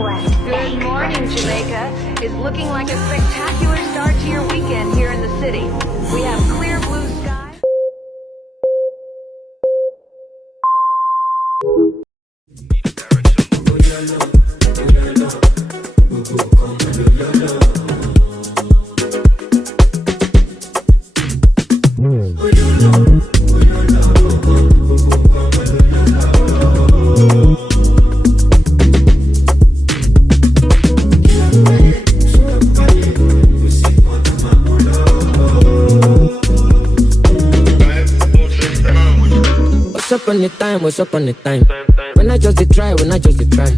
Good morning, Jamaica. It's looking like a spectacular start to your weekend here in the city. We have clear blue skies. What's up on the time, what's up on the time? When I just did try, when I just did try.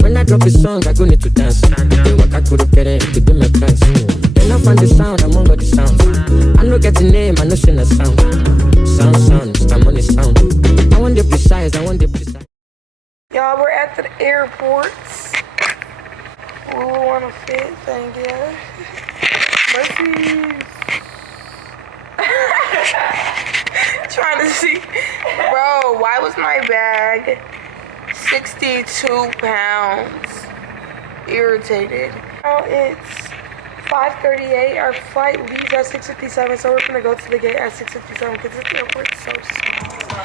When I drop a song, I go need to dance. Do what I could get it, to do my plans. When I find the sound, I'm on the sound. I know get the name, I know sing the sound. Sound, I'm on the sound. I want the precise, I want the precise. Y'all, we're at the airports. We want to fit, thank you. Mercy. Trying to see. Bro, why was my bag 62 pounds? Irritated. Now it's 5:38. Our flight leaves at 6:57, so we're gonna go to the gate at 6:57 because this airport's so small.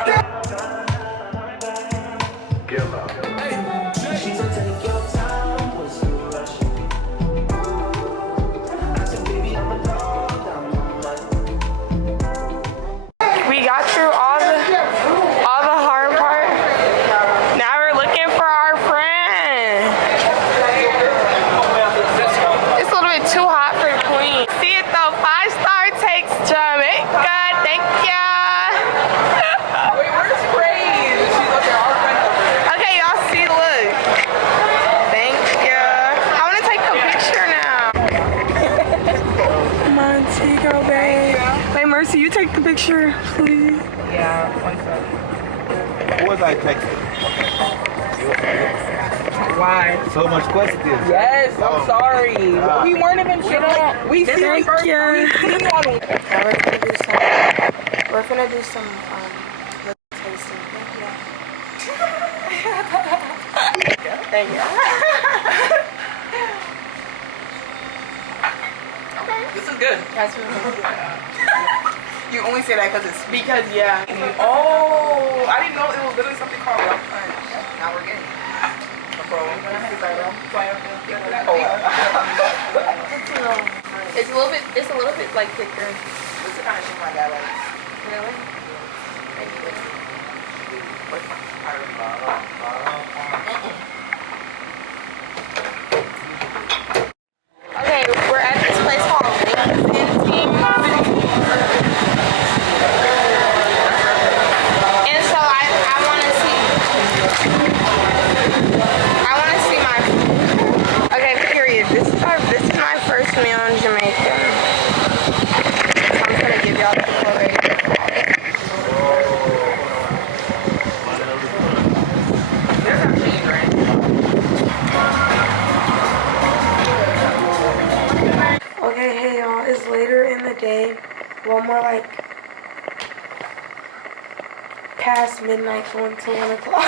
We got through all the hard part. Now we're looking for our friend. It's a little bit too hot for the queen. See it though, 5-star takes Jamaica. Thank ya. Wait, where's Praise? She's okay, our friend over. Okay, y'all see, look. Thank ya. I want to take a picture now. Montego Bay. Wait, Mercy, you take the picture, please. Yeah, 1 second. Who was I texting? Why? So much questions. Yes, I'm sorry. We weren't even sure. We see you first. We're gonna do some tasting. Thank you. Okay. This is good. That's really good. You only say that because yeah. Oh, I didn't know it was literally something called rum punch. Now we're getting it. It's a little bit like thicker. This is the kind of shit my dad likes. Really? Okay, we're at this place called and so I want to see my. Okay, period. This is my first meal in Jamaica. So I'm gonna give y'all the full rating. Okay, hey y'all, it's later in the day. Well, more like past midnight, going to 1 o'clock.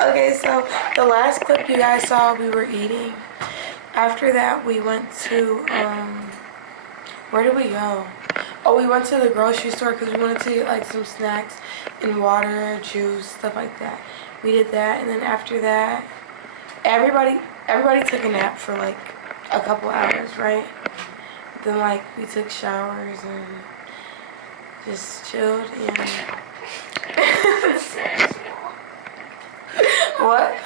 Okay, so the last clip you guys saw, we were eating. After that, we went to, where did we go? Oh, we went to the grocery store because we wanted to get like some snacks and water, juice, stuff like that. We did that, and then after that, everybody took a nap for like a couple hours, right? Then like we took showers and just chilled and what?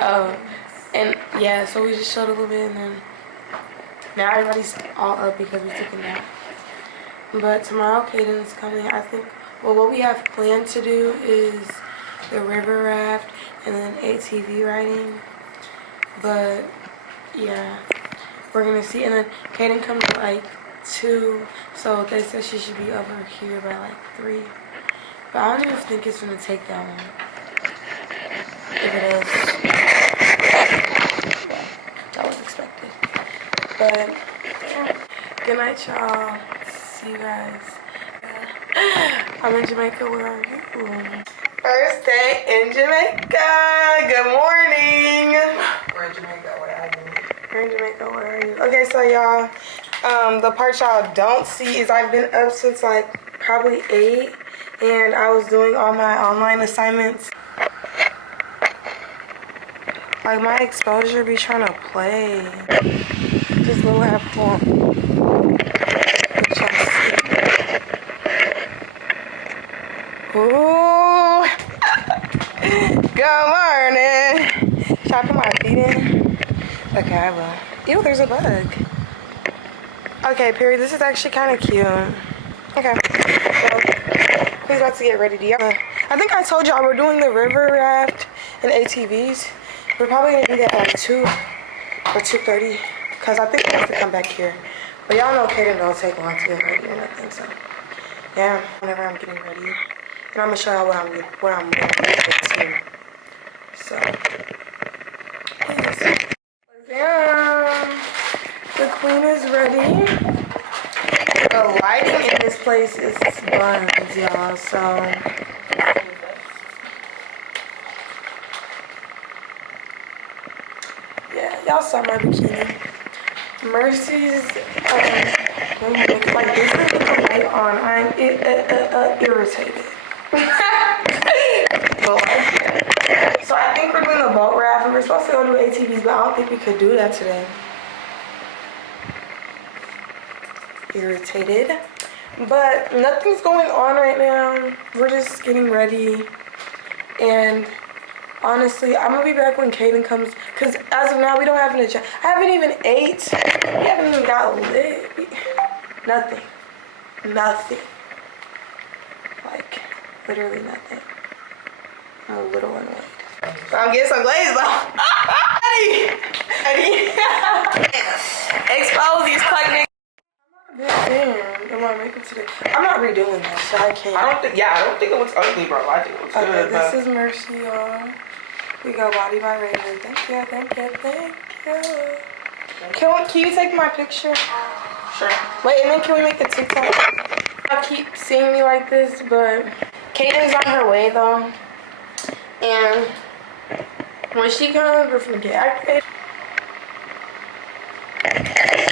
Oh, and yeah, so we just chilled a little bit, and then now everybody's all up because we took a nap. But tomorrow, Caden's coming. I think. Well, what we have planned to do is the river raft and then ATV riding. But yeah, we're gonna see. And then Caden comes at like 2, so they said she should be over here by like 3. But I don't even think it's gonna take that long. If it is, that was expected. But yeah. Good night, y'all. See you guys. I'm in Jamaica. Where are you? First day in Jamaica. Good morning. We're in Jamaica. What are you? We're in Jamaica. Where are you? Okay, so y'all, the part y'all don't see is I've been up since like probably 8, and I was doing all my online assignments. Like my exposure be trying to play. This little apple. Ooh. Good morning. Should I put my feet in? Okay, I will. Ew, there's a bug. Okay, period. This is actually kind of cute. Okay. Well, who's about to get ready? Do y'all? I think I told y'all we're doing the river raft and ATVs. We're probably gonna do that at 2 or 2:30, cause I think we have to come back here. But y'all know Kaden don't take long to get ready or nothing, so yeah. Whenever I'm getting ready, and I'm gonna show y'all what I'm wearing too. So, please. Yeah, the queen is ready. The lighting in this place is buns, y'all. So. Yeah, y'all saw my bikini. Mercy's, like this is the light on. I'm irritated. But so I think we're doing a boat raft. We were supposed to go do ATVs, but I don't think we could do that today. Irritated. But nothing's going on right now. We're just getting ready. And honestly, I'm gonna be back when Kaden comes, because as of now, we don't have an agenda. I haven't even ate. We haven't even got lit. Nothing. Nothing. Like, literally nothing. I'm a little annoyed. So I'm getting some glaze though. Eddie. Expose these cluck niggas. I'm not a big fan of my makeup today. I'm not redoing that, so I can't. I don't think it looks ugly, bro. I think it looks Okay, good. this is Mercy, y'all. We go body by Raven. Thank you, thank you, thank you. Can you take my picture? Sure. Wait, and then can we make a TikTok? I keep seeing me like this, but Kaden's on her way though. And when she comes, we're gonna get activated.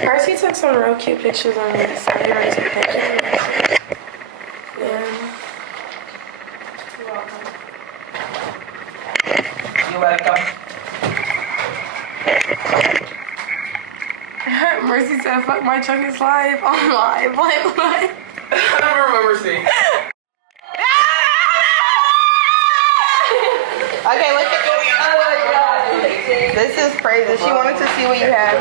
Mercy took some real cute pictures on this. So you already took pictures. And You're welcome. Mercy said, fuck my chunk is live. I'm live. Like. I don't remember seeing. Okay, look at this. Oh my god. This is crazy. She wanted to see what you have.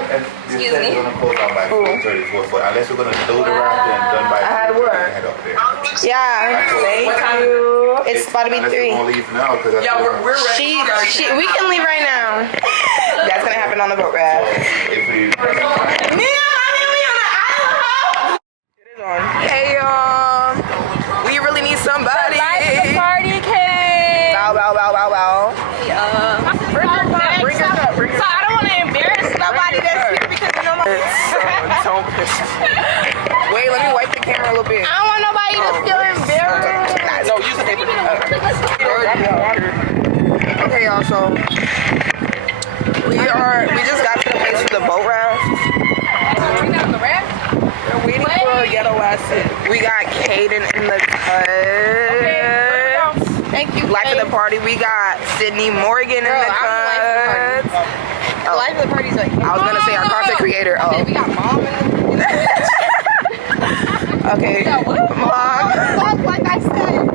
Excuse me? You're going to close on by 34 foot. Unless you're going to do the raft and done by I had work. head up there. Yeah. Thank you. It's about to be Unless 3. you're going to leave now because that's Yeah, we're ready. We can leave right now. That's gonna happen on the boat raft. if we... Hey y'all. We really need somebody. The party came. Bow, bow, bow, bow, bow. Bring your cup. Bring your cup. Bring your So I don't want to embarrass nobody that's here because you know my. Don't piss. Wait, let me wipe the camera a little bit. I don't want nobody to feel embarrassed. No, use the paper. Okay, y'all. So we just got to the place for the boat raft. Bring down the raft. We're waiting for yellow acid. We got Kaden in the cut. Thank you. Life of the party. We got Sydney.morgan in the cut. The life of the party's like. I was gonna say our content creator. Oh. We got mom in the. Okay. Mom. Like I said.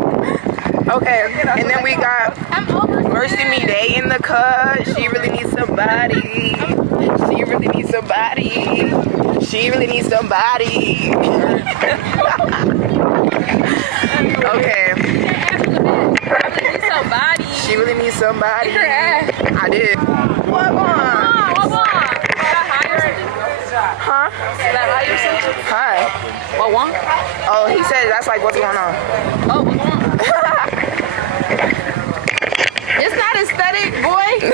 Okay. And then we got I'm over. Mercy Me Day in the cut. She really needs somebody. She really needs somebody. She really needs somebody. Okay. Somebody. She really needs somebody. Kick her ass. I did. What on? What on? Huh? Hi. What one? Oh, he said that's like what's going on. Oh, what one? It's not aesthetic, boy.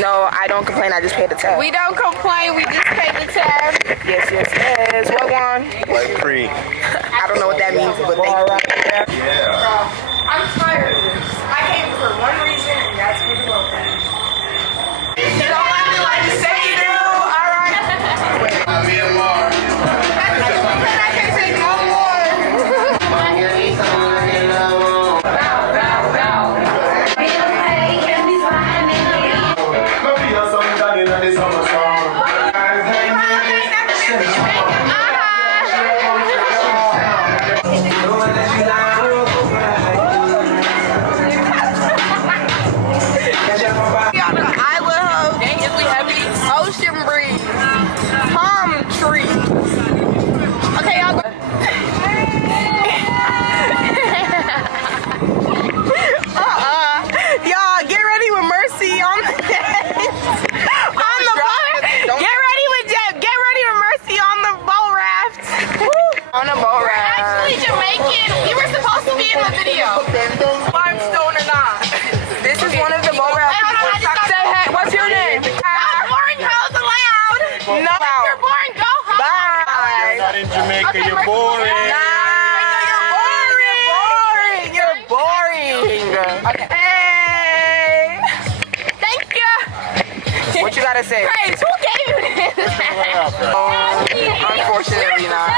No, I don't complain. I just paid the tab. We don't complain. We just pay the tab. Yes. What one? Like pre. I don't know what that means, but thank you. me in the video. Limestone or not. This is one of the mobile people. Say hey, what's your name? Boring hoes allowed. No. You're boring, go home. Bye. Not in Jamaica, you're boring. You're boring. Hey. Thank you. What you gotta say? Praise, who gave you this? Unfortunately not.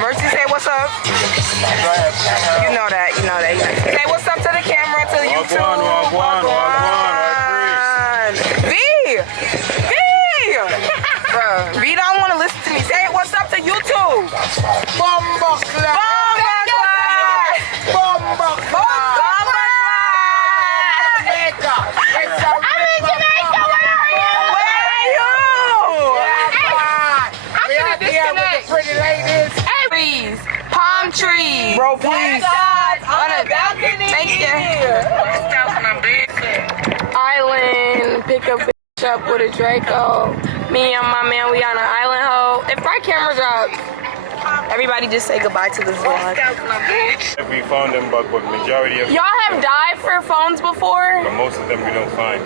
Mercy, say what's up. You know that. Say what's up to the camera, to the YouTube. V! Bruh, V don't want to listen to me. Say what's up to YouTube. Bomba clap. I'm in Jamaica, where are you? Where are you? I'm gonna disconnect. Pretty ladies. Trees, palm trees. Bro, please. On a balcony. Thank you. Island, pick a bitch up with a Draco. Me and my man, we on an island hoe. If my camera drops, everybody just say goodbye to this vlog. We found them, but majority of Y'all have died for phones before? but most of them we don't find.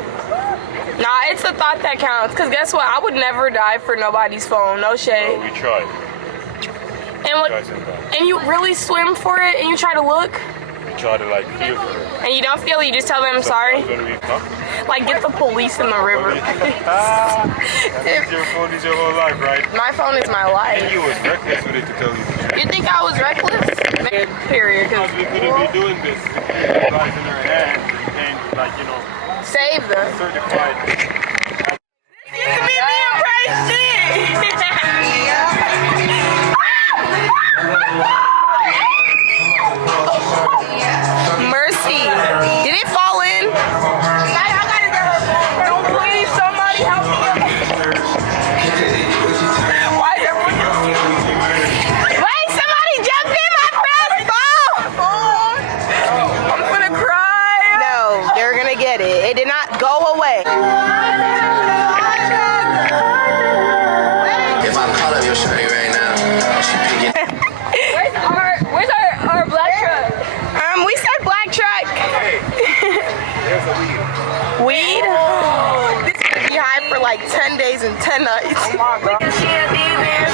Nah, it's the thought that counts. Cause guess what? I would never die for nobody's phone. No shade. So we tried. And what? Try sometimes. And you really swim for it, and you try to look, We try to like feel for it. and you don't feel it. You just tell them I'm sorry. Sometimes when we come, Like get the police in the river. That's your phone is your whole life, right? My phone is my life. And you was reckless with it to tell you the truth. You think I was reckless? Period. 'Cause Because we couldn't be doing this with the guys in our hand and like, you know, save them. certified. Mercy. Did it fall in? No, please, somebody help me. Why is everyone Wait, somebody jumped in my phone. I'm gonna cry. No, they're gonna get it. It did not go away. If I call up your shorty right now, she picking. Where's our black truck? We said black truck. There's a weed. Weed? This is gonna be high for like 10 days and 10 nights. Oh my God.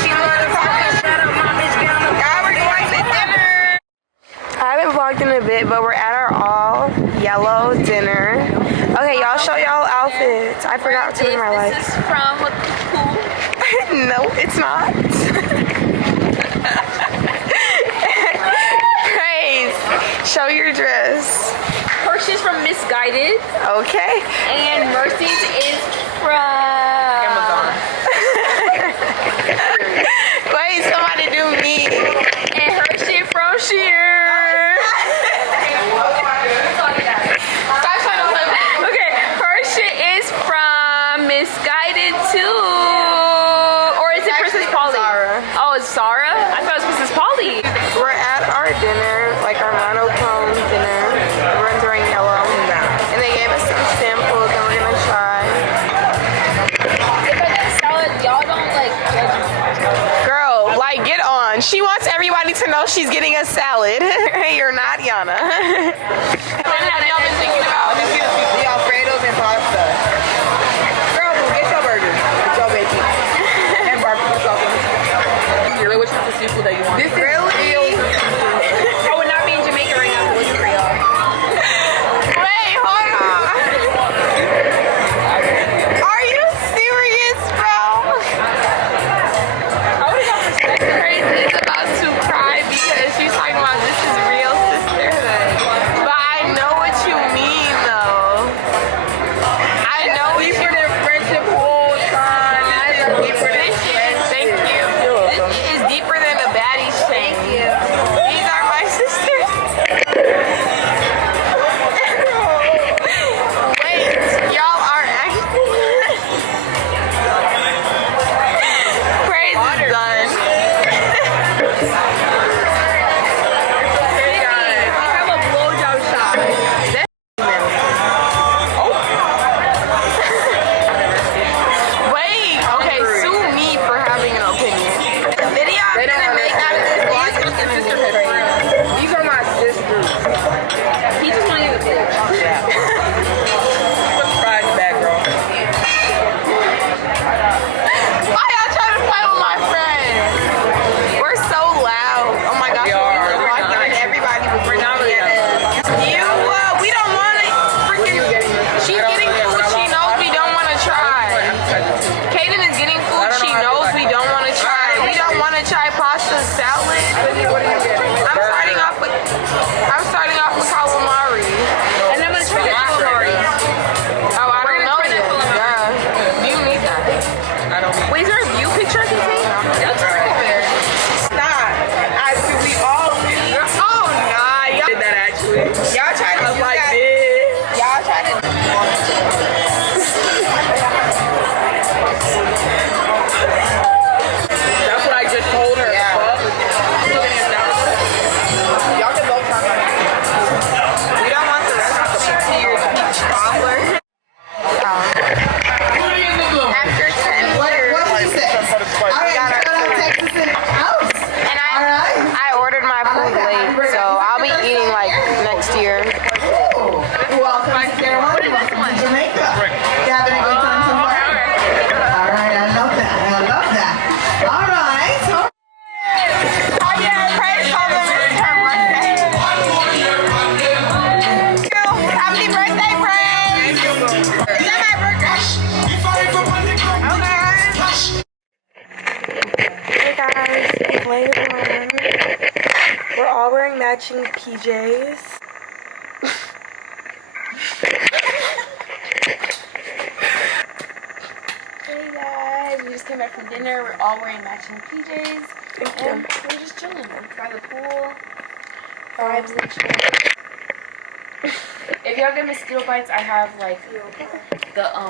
I haven't vlogged in a bit, but we're at our all yellow dinner. Okay, y'all show y'all outfits. I forgot to in my life. This is from the pool. No, it's not. Praise. Show your dress. Hershey's from Misguided. Okay. And Mercy's is from Amazon. Wait, somebody do me. And Hershey from Sheer. Okay, Hershey is from Misguided too. Or is it Princess Polly? Zara. Oh, it's Zara? I thought it was Princess Polly. We're at our dinner, like our monochrome dinner. We're enjoying yellow. And they gave us some samples and we're gonna try. If I get a salad, y'all don't like judge me. Girl, like get on. She wants everybody to know she's getting a salad. You're not Yana. What have y'all been thinking about? The Alfredos and pasta. Girl, get your burger. Get your bacon. And barbecue sauce. Really, which is the seafood that you want? This is real. I would not be in Jamaica right now if it was Creole. Wait, hold on. Are you serious, bro? I would have got respect. Crazy is about to cry because she's talking about this is real sisterhood. But I know what you mean, though. matching PJs. Hey guys, we just came back from dinner. We're all wearing matching PJs. Thank And you. we're just chilling by the pool. Vibes and chill. If y'all get mosquito bites, I have like the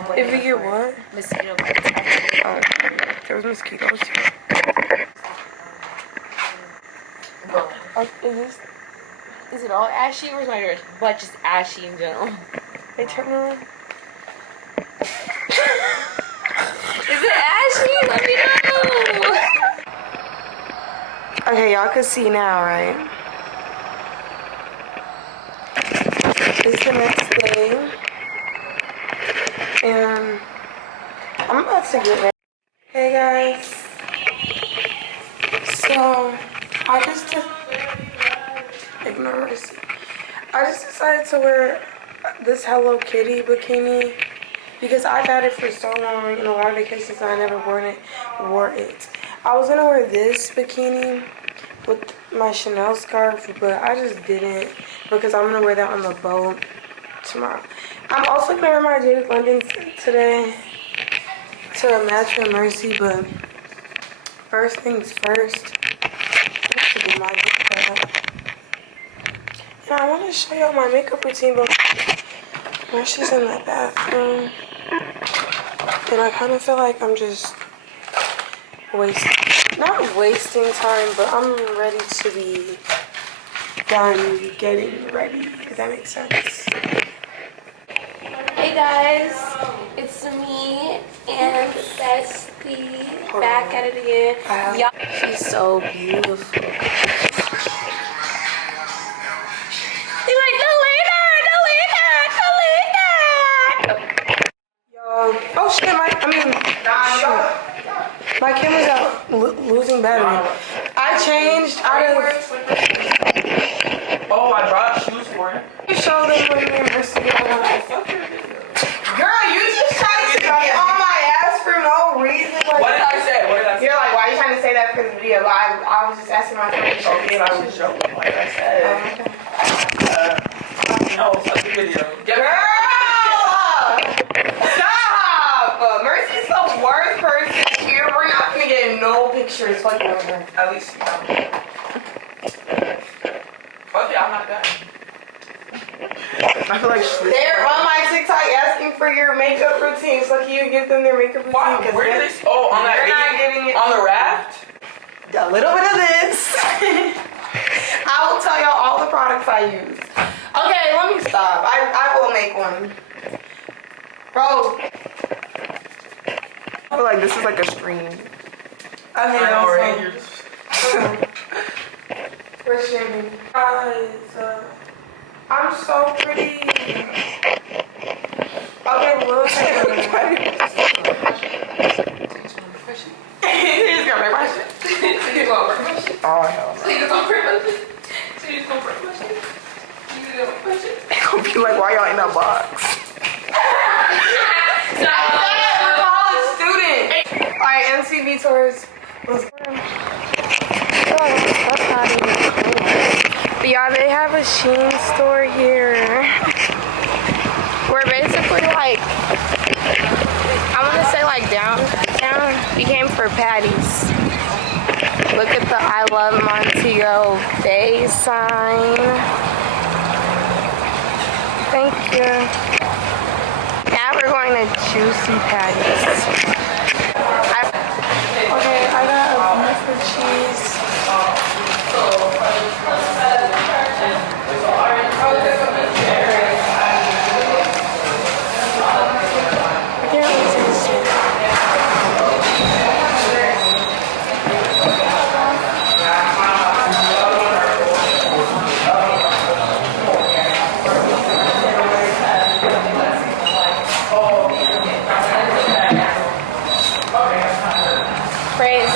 what If they you get look for. what? Mosquito bites. I have There was mosquitoes. Is it all ashy or is my butt just ashy in general? They turn around. Is it ashy? Let me know. Okay, y'all can see now, right? It's the next day, and I'm about to get ready. Hey guys, so I just ignore Mercy. I just decided to wear this Hello Kitty bikini because I've had it for so long in a lot of vacations and I never wore it. I was gonna wear this bikini with my Chanel scarf, but I just didn't because I'm gonna wear that on the boat tomorrow. I'm also gonna wear my Jaded London today to match with Mercy, but first things first, I have to do my makeup. And I want to show y'all my makeup routine, but Mercy's in the bathroom, and I kind of feel like I'm just not wasting time, but I'm ready to be done getting ready, if that makes sense. Hey guys, it's me and Bestie back at it again. Y'all, she's so beautiful. They're like, Delina. Oh shit, my camera's out losing battery. I changed out of... Oh, I brought shoes for him. You show them when you're investigating. Girl, you just tried to get on my ass for no reason. Like, What did I say? You're like, why are you trying to say that for the video? I was just asking my friend. Okay, I was joking, like I said. No, fuck the video. Girl! Stop! Mercy's the worst person here. We're not gonna get no pictures. Fuck you. At least you know. Okay, I'm not done. I feel like they're on my TikTok asking for your makeup routine. So can you give them their makeup routine? Why? Where did they? Oh, on that. They're not getting it. On the raft. A little bit of this. I will tell y'all all the products I use. Okay, let me stop. I will make one. Bro. I feel like this is like a stream. Okay, I know, right? You're just... We're streaming. Guys, I'm so pretty. Okay, we'll take a minute. He's gonna break my shit. He's gonna break my shit. Oh, hell no. He's gonna break my shit. He's gonna break my shit. He's gonna break my shit. It's gonna be like, why y'all in that box? We're college students. Alright, MCB tours. Let's go. That's not even cool. But yeah, they have a Shein store here. We're basically like, I want to say like downtown. We came for patties. Look at the I Love Montego Bay sign. Thank you. Now we're going to Juicy Patties. Okay, I got a beef with cheese. I can't wait to see it. Praise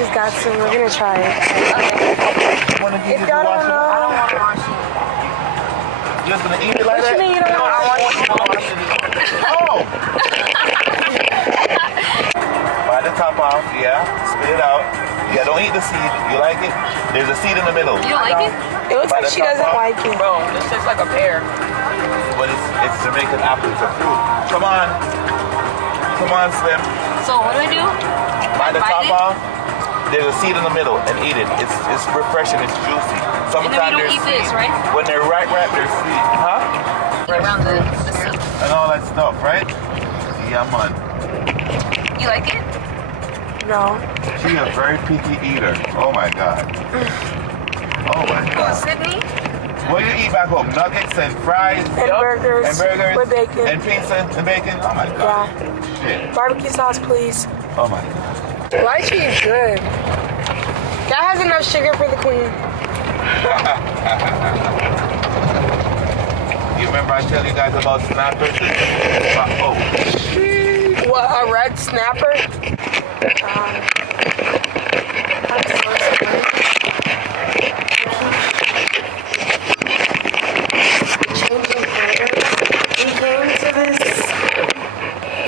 just got some. We're gonna try it. If y'all don't know, I don't want to wash it. You're just gonna eat it like what that? you mean you don't No, I want want to wash it. Oh! By the top off, yeah. Spit it out. Yeah, don't eat the seed. You like it? There's a seed in the middle. You don't like it? It looks like she doesn't like it. Bro, this tastes like a pear. But it's Jamaican apple. It's a fruit. Come on. Come on, Slim. So what do I do? By the top Bite it? off, there's a seed in the middle and eat it. It's refreshing. It's juicy. And then we Sometimes don't they're eat sweet. this, right? When they're ripe, they're sweet. Huh? Around the seed. And all that stuff, right? Yeah, man. You like it? No. She's a very picky eater. Oh my God. Oh my God. Sydney? What do you eat back home? Nuggets and fries? And burgers. And burgers? With bacon. And pizza and bacon? Oh my God. Yeah. Shit. Barbecue sauce, please. Oh my God. Lychee is good. That has enough sugar for the queen. You remember I tell you guys about snappers? Oh. What, a red snapper? Changing flavors. We came to this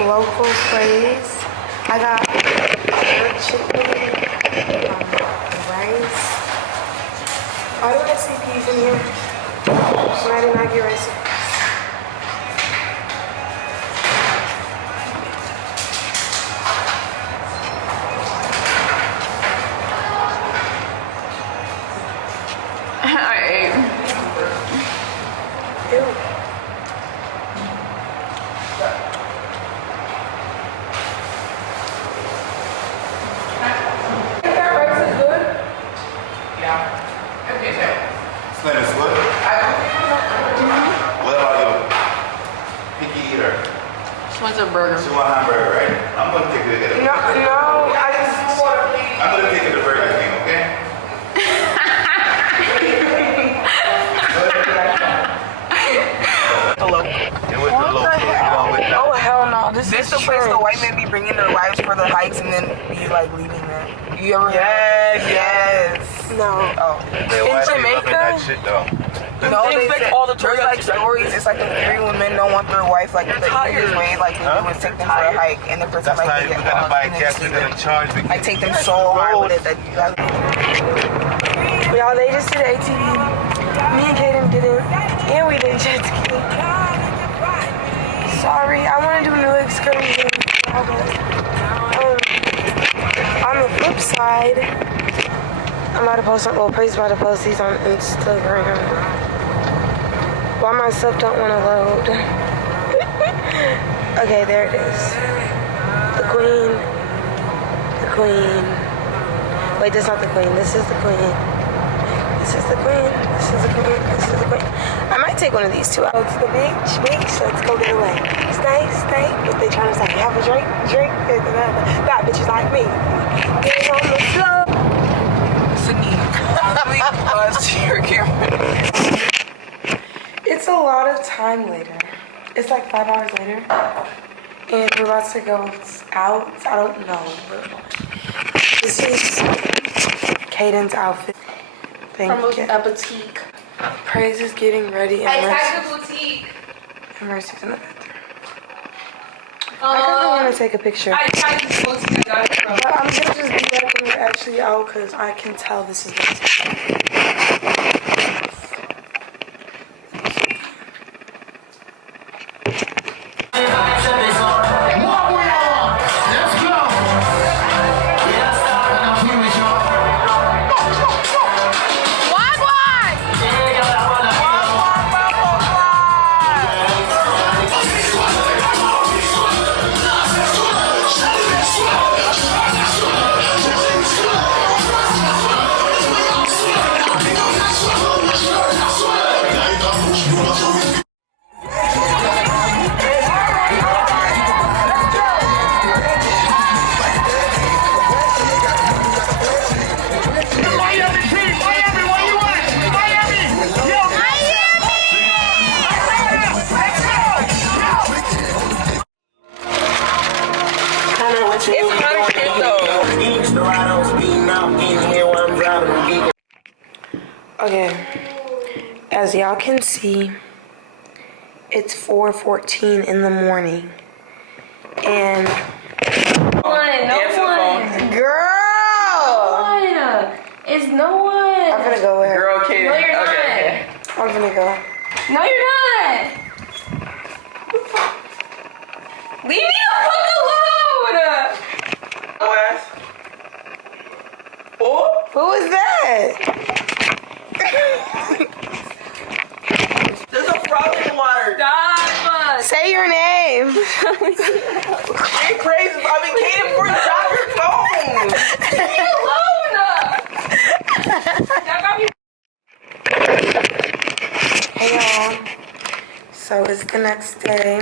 local place. I got chicken, rice. Why do I see peas in here? Why did I get rice? Slim is good? What about you? Picky eater. She wants a burger. She want hamburger, right? I'm gonna take it to get a No, I just I'm gonna take it to Burger King, okay? Hello. And with the local, you know, with the, oh hell no! This This is the place the trash. white men be bringing their wives for the hikes and then be like leaving them. You ever? Yes. No. Oh. they why they loving Jamaica? that shit though. No, Things they like said, all the there's like stories. It's like a theory when men don't want their wife like the easiest way, like they do is take them for a hike and the person That's like why they we're get gonna lost buy and then gas, just we're leave gonna them. charge me. Like take them so hard with it that you like. Y'all, they just did ATV. Me and Kaden did it, and we did jet ski. Sorry, I want to do new excursion. On the flip side, I'm about to post on. Well, Praise about to post these on Instagram. Why my stuff don't want to load? Okay, there it is. The queen. The queen. Wait, that's not the queen. This is the queen. This is the queen. This is the queen. This is the queen. I might take one of these two out to the beach. Let's go get away. Stay. If they trying to say, have a drink. That bitch is like me. Get on the floor. Sydney, please buzz to your camera. It's a lot of time later. It's like 5 hours later. And we're about to go out. I don't know where we're going. This is Caden's outfit. Thank you. A boutique. Praise is getting ready. I And tagged the boutique. Mercy's in the bathroom. I kind of want to take a picture. I tagged the boutique. I got it from. But I'm going to just be back when we're actually out because I can tell this is Okay, as y'all can see, it's 4:14 in the morning, and No one. girl, It's no one. I'm gonna go with her. Girl, Kaden. No, you're Okay. I'm gonna go. No, you're not. Leave me the fuck alone. West. Oh. Who is that? There's a frog in the water. Stop. Say your name. You're crazy. I mean, Kaden, bring down your phone. Leave me alone. That got me. Hey y'all. So it's the next day.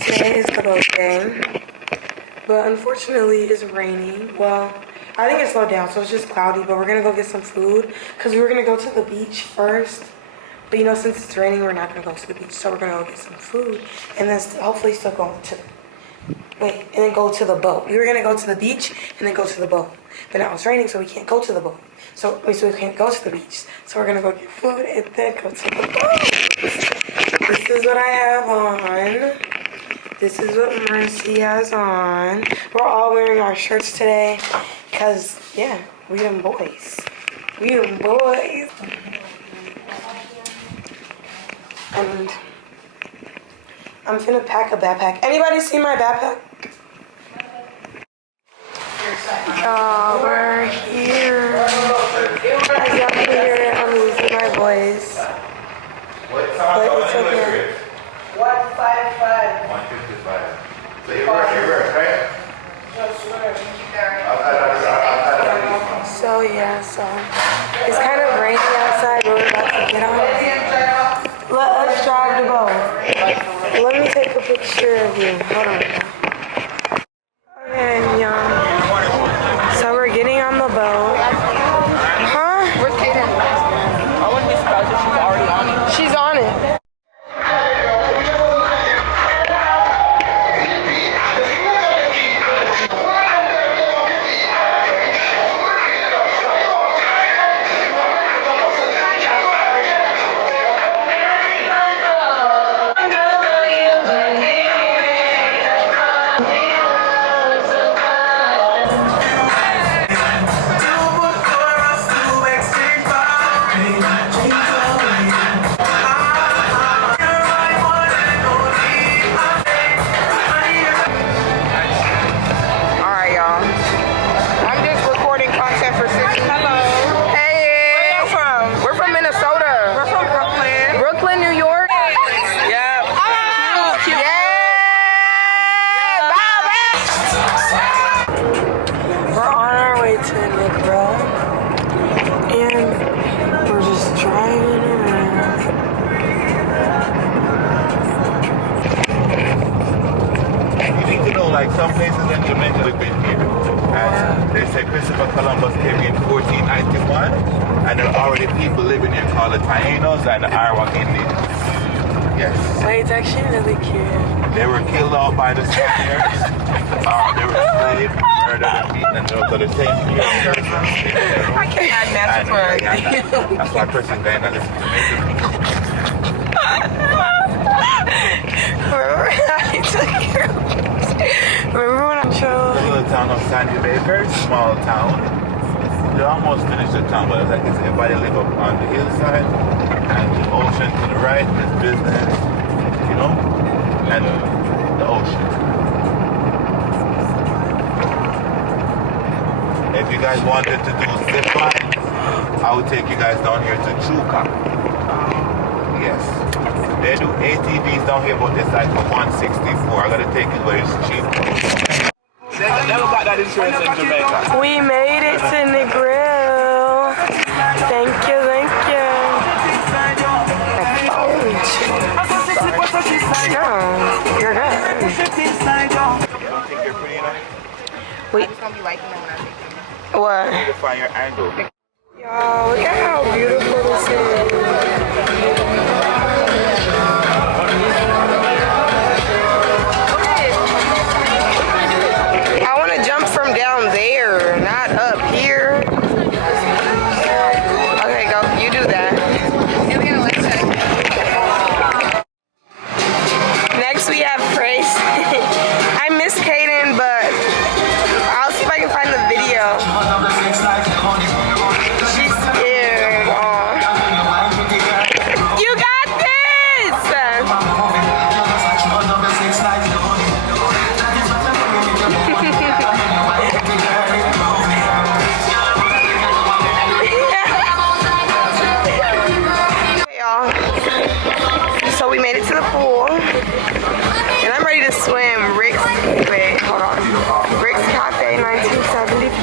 Today is the boat day. But unfortunately it's raining. Well, I think it slowed down, so it's just cloudy, but we're gonna go get some food because we were gonna go to the beach first. But you know, since it's raining, we're not gonna go to the beach, so we're gonna go get some food and then hopefully still go to and then go to the boat. We were gonna go to the beach and then go to the boat, but now it's raining, so we can't go to the boat. So we can't go to the beach. So we're gonna go get food and then go to the boat. This is what I have on. This is what Mercy has on. We're all wearing our shirts today because, yeah, we them boys. We them boys. And I'm finna pack a backpack. Anybody see my backpack? Y'all, we're here. As y'all can hear it, I'm losing my voice. But it's okay. 155. 155. So you work, right? So yeah, it's kind of raining outside, but we're about to get on. Let us drive the boat. Let me take a picture of you. Hold on. Okay, y'all. So we're getting on the boat. Huh? Where's Kaden? I wouldn't be surprised if she's already on it. She's on it. Like some places in Jamaica we've been here. And they say Christopher Columbus came in 1491 and there are already people living here called the Taínos and the Arawak Indians. Yes. Wait, it's actually really cute. They were killed off by the Spaniards. They were enslaved, murdered, and beaten, and those are the same here. I can't add matches for it. That's why Christian Band and listen to music. Remember when I chose? The little town of Sandy Bay, very small town. They almost finished the town, but it's like everybody live up on the hillside, and the ocean to the right is business, you know, and the ocean. If you guys wanted to do zip line, I would take you guys down here to Chuka. Yes. They do ATVs down here, but it's like for 164. I gotta take it where it's cheap. They never got that insurance in Jamaica. We made it to Negril. Thank you, thank you. No, you're good. You don't think you're pretty enough? Wait. I'm just gonna be liking them when I take them. What? You need to find your angle. Y'all, look at how beautiful this is. I want to jump from down there, not up here. Okay, go. You do that. pool. And I'm ready to swim. Rick's, wait, hold on. Rick's Cafe 1974.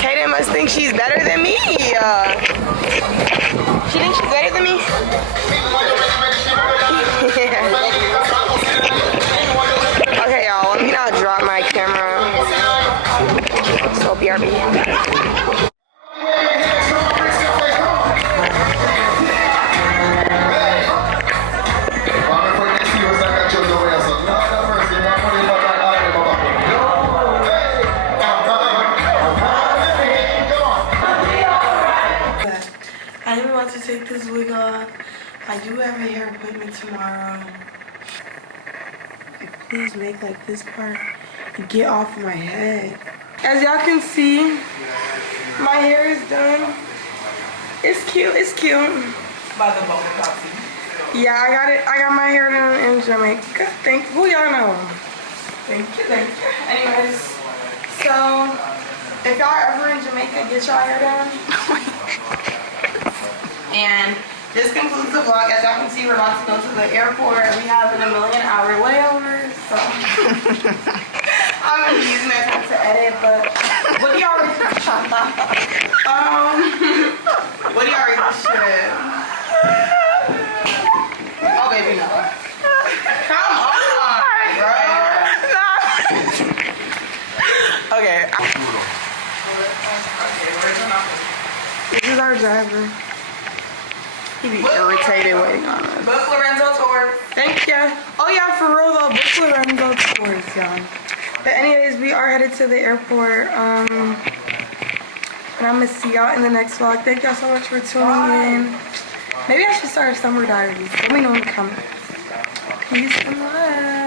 Kaden must think she's better than me. She thinks she's better than me? Okay, y'all, let me not drop my camera. So BRB. I am about to take this wig off. I do have a hair appointment tomorrow. Please make like this part get off my head. As y'all can see, my hair is done. It's cute, it's cute. By the bubble coffee. Yeah, I got it. I got my hair done in Jamaica. Thank you. Who y'all know? Thank you, thank you. Anyways, so if y'all ever in Jamaica, get y'all hair done. And this concludes the vlog. As y'all can see, we're about to go to the airport. We have an 1,000,000-hour layover, so I'm gonna be using that time to edit. But what do y'all rate the what do y'all rate the shit? Oh baby, no. Come on, bro. Okay. This is our driver. He be irritated waiting on us. Book Lorenzo tour. Thank ya. Oh yeah, for real though, book Lorenzo tours, y'all. But anyways, we are headed to the airport. And I'm gonna see y'all in the next vlog. Thank y'all so much for tuning in. Maybe I should start a summer diaries. Let me know in the comments. Peace and love.